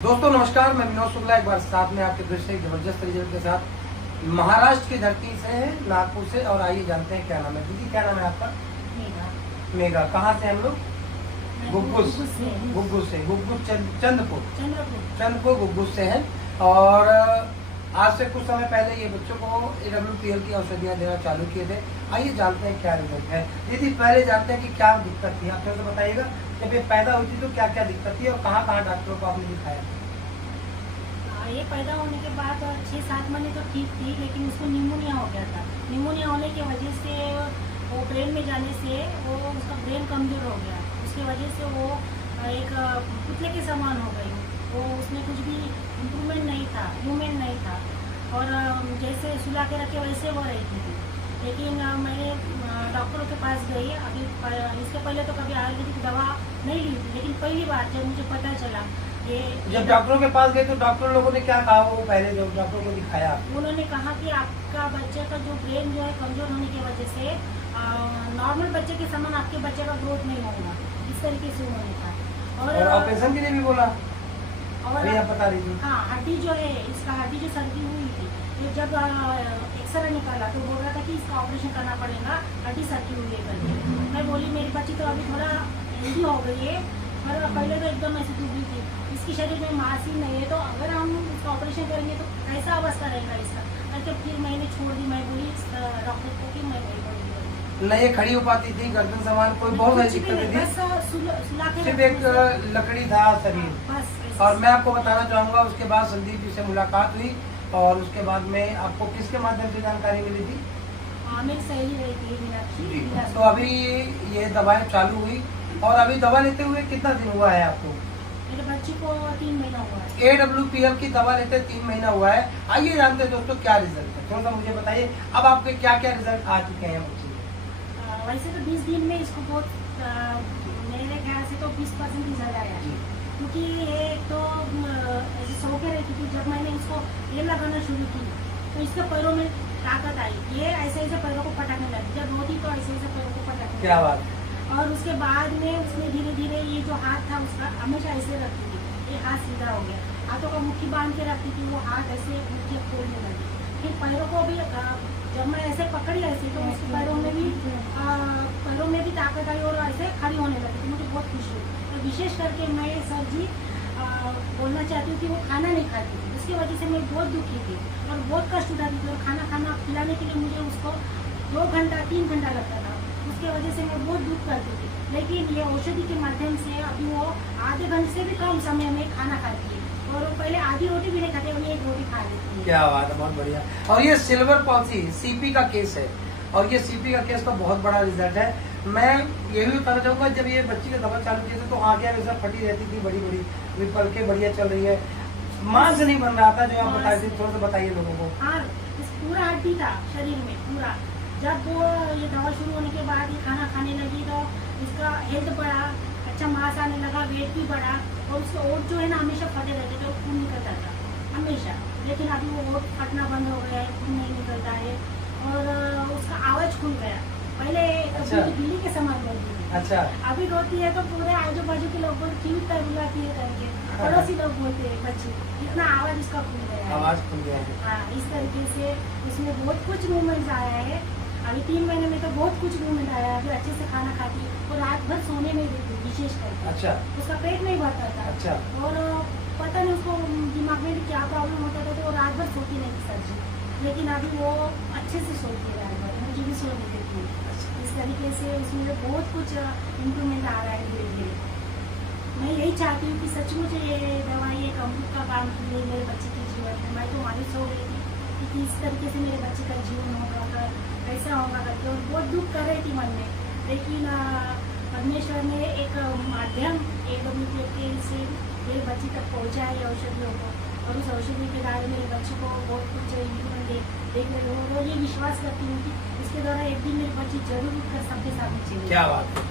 दोस्तों नमस्कार, मैं विनोद शुक्ला एक बार साथ में आपके फिर से एक जबरदस्त रिजल्ट के साथ महाराष्ट्र की धरती से है, नागपुर से। और आइए जानते हैं क्या नाम है। दीदी क्या नाम है आपका? मेघा। कहाँ से हम लोग? गुग्गुस से चंद्रपुर गुग्गुस से हैं। और आज से कुछ समय पहले ये बच्चों को AWPL की औषधियाँ देना चालू किए थे। आइए जानते हैं क्या रिजल्ट है। दीदी पहले जानते हैं कि क्या दिक्कत थी, आप थोड़ा सा बताइएगा। जब ये पैदा हुई थी तो क्या क्या दिक्कत थी और कहाँ कहाँ डॉक्टरों को आपने दिखाया? ये पैदा होने के बाद 6-7 महीने तो ठीक थी, लेकिन उसको निमोनिया हो गया था। निमोनिया होने की वजह से वो ब्रेन में जाने से वो उसका ब्रेन कमज़ोर हो गया। उसकी वजह से वो एक पुतले के समान हो गई। वो उसमें कुछ भी इम्प्रूवमेंट नहीं था, मूवमेंट नहीं था, और जैसे सुला के रखे वैसे वो रहती थी। लेकिन मैंने डॉक्टरों के पास गई। अभी इसके पहले तो कभी आयुर्वेदिक दवा नहीं ली थी, लेकिन पहली बार जब मुझे पता चला ये, जब डॉक्टरों के पास गए तो डॉक्टर लोगों ने क्या कहा? वो पहले जब डॉक्टरों को दिखाया उन्होंने कहा कि आपका बच्चे का जो ब्रेन जो है कमजोर होने की वजह से नॉर्मल बच्चे के समान आपके बच्चे का ग्रोथ नहीं होगा, इस तरीके से उन्होंने कहा। और ऑपरेशन के लिए भी बोला और आप बता रही थी। हाँ, हड्डी जो है, इसका हड्डी जो सर्दी हुई थी, तो जब एक्सरे निकाला तो बोल रहा था कि इसका ऑपरेशन करना पड़ेगा, हड्डी सर्दी हुई है करके। मैं बोली मेरी बच्ची तो अभी थोड़ा हेल्दी हो गई है, और पहले तो एकदम ऐसी डूबी थी, इसकी शरीर में मांस ही नहीं है, तो अगर हम इसका ऑपरेशन करेंगे तो कैसा अवस्था रहेगा इसका। तो फिर मैंने छोड़ दी। मैं बोली डॉक्टर को कि मैं नहीं बोलूँगी। नहीं, ये खड़ी हो पाती थी, गर्दन सामान कोई बहुत सारी दिक्कत थी, सिर्फ एक लकड़ी था शरीर। बस। और मैं आपको बताना चाहूँगा, उसके बाद संदीप जी से मुलाकात हुई और उसके बाद में आपको किसके माध्यम से जानकारी मिली थी? मेरी सहेली रही थी मीनाक्षी। तो अभी ये दवाएं चालू हुई, और अभी दवा लेते हुए कितना दिन हुआ है आपको? मेरे बच्ची को 3 महीना हुआ है। AWPL की दवा लेते 3 महीना हुआ है। आइए जानते हैं दोस्तों क्या रिजल्ट है, थोड़ा सा मुझे बताइए। अब आपके क्या क्या रिजल्ट आ चुके हैं बच्चे? वैसे तो 20 दिन में इसको बहुत मेरे ख्याल से तो 20% रिजल्ट आया है, क्योंकि ये तो ऐसे सो के रहती थी। जब मैंने इसको ये लगाना शुरू की तो इसके पैरों में ताकत आई। ये ऐसे ऐसे पैरों को पटाने लगी, जब रोती तो ऐसे ऐसे पैरों को पटाने। क्या बात। और उसके बाद में उसने धीरे धीरे ये जो हाथ था उसका हमेशा ऐसे रखती थी, ये हाथ सीधा हो गया। हाथों का मुट्ठी बांध के रखती थी, वो हाथ ऐसे मुट्ठी खोलने लगी। फिर पैरों को भी जब मैं ऐसे पकड़ी ऐसे, तो उसके पैरों में भी ताकत आई और ऐसे खड़ी होने लगी। तो मुझे बहुत खुशी हुई। तो विशेष करके मैं सर जी बोलना चाहती हूँ कि वो खाना नहीं खाती थी, उसकी वजह से मैं बहुत दुखी थी और बहुत कष्ट उठाती थी। और खाना खिलाने के लिए मुझे उसको 2 घंटा 3 घंटा लगता था, उसके वजह से मैं बहुत दुख करती थी। लेकिन ये औषधि के माध्यम से अभी वो आधे घंटे से भी कम समय में खाना खाती है, और पहले आधी रोटी भी नहीं खाते, अभी 1 रोटी खा लेती है। क्या बात है, बहुत बढ़िया। और ये सिल्वर पॉल्सी CP का केस है, और ये CP का केस का बहुत बड़ा रिजल्ट है। मैं यही बताना चाहूँगा, जब ये बच्ची का दवा चालू किया था तो आगे हमेशा फटी रहती थी, बड़ी बड़ी पलकें बढ़िया चल रही है, मांस नहीं बन रहा था जो आप बताए थे। थोड़ा सा बताइए लोगों को। हाँ, पूरा हड्डी था शरीर में पूरा। जब वो ये दवा शुरू होने के बाद ये खाना खाने लगी तो इसका हेल्थ बढ़ा, अच्छा मांस आने लगा, वेट भी बढ़ा, और उसके ओट जो है ना हमेशा फटे रहते थे, खून निकलता था हमेशा। लेकिन अभी वो ओट फटना बंद हो गया है, खून नहीं निकलता है, और उसका आवाज खुल गया। पहले बिल्ली के समान बोलती थी। अच्छा। अभी रोती है तो पूरे आजू बाजू के लोग बोलते क्यों इतना रुलाती है करके, पड़ोसी लोग बोलते हैं बच्ची, इतना आवाज उसका खुल गया है। आवाज खुल गया है। हाँ, इस तरीके से उसमें बहुत कुछ मूवमेंट आया है। अभी 3 महीने में तो बहुत कुछ मूवमेंट आया है। अभी अच्छे से खाना खाती है और रात भर सोने में देती है, विशेष करके। अच्छा। उसका पेट नहीं भरता था। अच्छा। और पता नहीं उसको दिमाग में भी क्या प्रॉब्लम होता था, तो वो रात भर सोती नहीं थी सर जी। लेकिन अभी वो अच्छे से सोती है रात भर, मुझे भी सोने देती है। इस तरीके से उसमें बहुत कुछ इम्प्रूवमेंट आ रहा है धीरे धीरे। मैं यही चाहती हूँ कि सचमुच ये दवाई एक अमृत का काम की है मेरे बच्चे के जीवन में। मैं तो मायूस हो गई थी कि इस तरीके से मेरे बच्चे का जीवन होगा, कैसा होगा करके, और बहुत दुख कर रही थी मन में। लेकिन परमेश्वर ने एक माध्यम AWPL से मेरे बच्चे तक पहुँचा है औषधियों को, और उस औषधि के द्वारा मेरे बच्चे को बहुत कुछ इम्प्रूवमेंट देख रहे हो। और ये विश्वास करती हूँ कि इसके द्वारा एक दिन मेरे बच्चे जरूर उठकर सबके सामने चले। क्या बात है।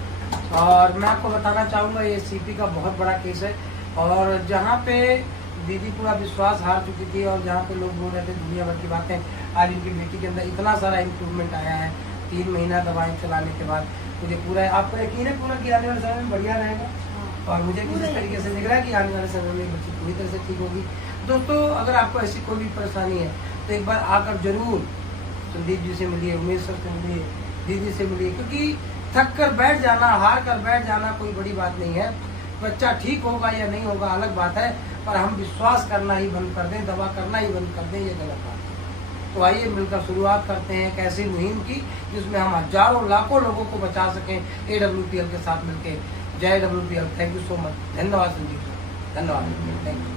और मैं आपको बताना चाहूँगा, ये CP का बहुत बड़ा केस है, और जहाँ पे दीदी पूरा विश्वास हार चुकी थी और जहाँ पे लोग बोल रहे थे दुनिया भर की बातें, आज इनकी बेटी के अंदर इतना सारा इम्प्रूवमेंट आया है 3 महीना दवाएं चलाने के बाद। मुझे पूरा आपको यकीन है पूरा कि आने वाले समय में बढ़िया रहेगा। और मुझे भी इस तरीके से दिख रहा है कि आने वाले समय में बच्ची पूरी तरह से ठीक होगी। दोस्तों, अगर आपको ऐसी कोई भी परेशानी है तो एक बार आकर जरूर संदीप जी से मिलिए, उमेश सर से मिलिए, दीदी से मिलिए, क्योंकि थक कर बैठ जाना, हार कर बैठ जाना कोई बड़ी बात नहीं है। बच्चा ठीक होगा या नहीं होगा अलग बात है, पर हम विश्वास करना ही बंद कर दें, दवा करना ही बंद कर दें, ये गलत बात है। तो आइए मिलकर शुरुआत करते हैं एक ऐसी मुहिम की जिसमें हम हजारों लाखों लोगों को बचा सकें AWPL के साथ मिलकर। जय WPL। Thank you so much. धन्यवाद संदीप सर, धन्यवाद, थैंक यू।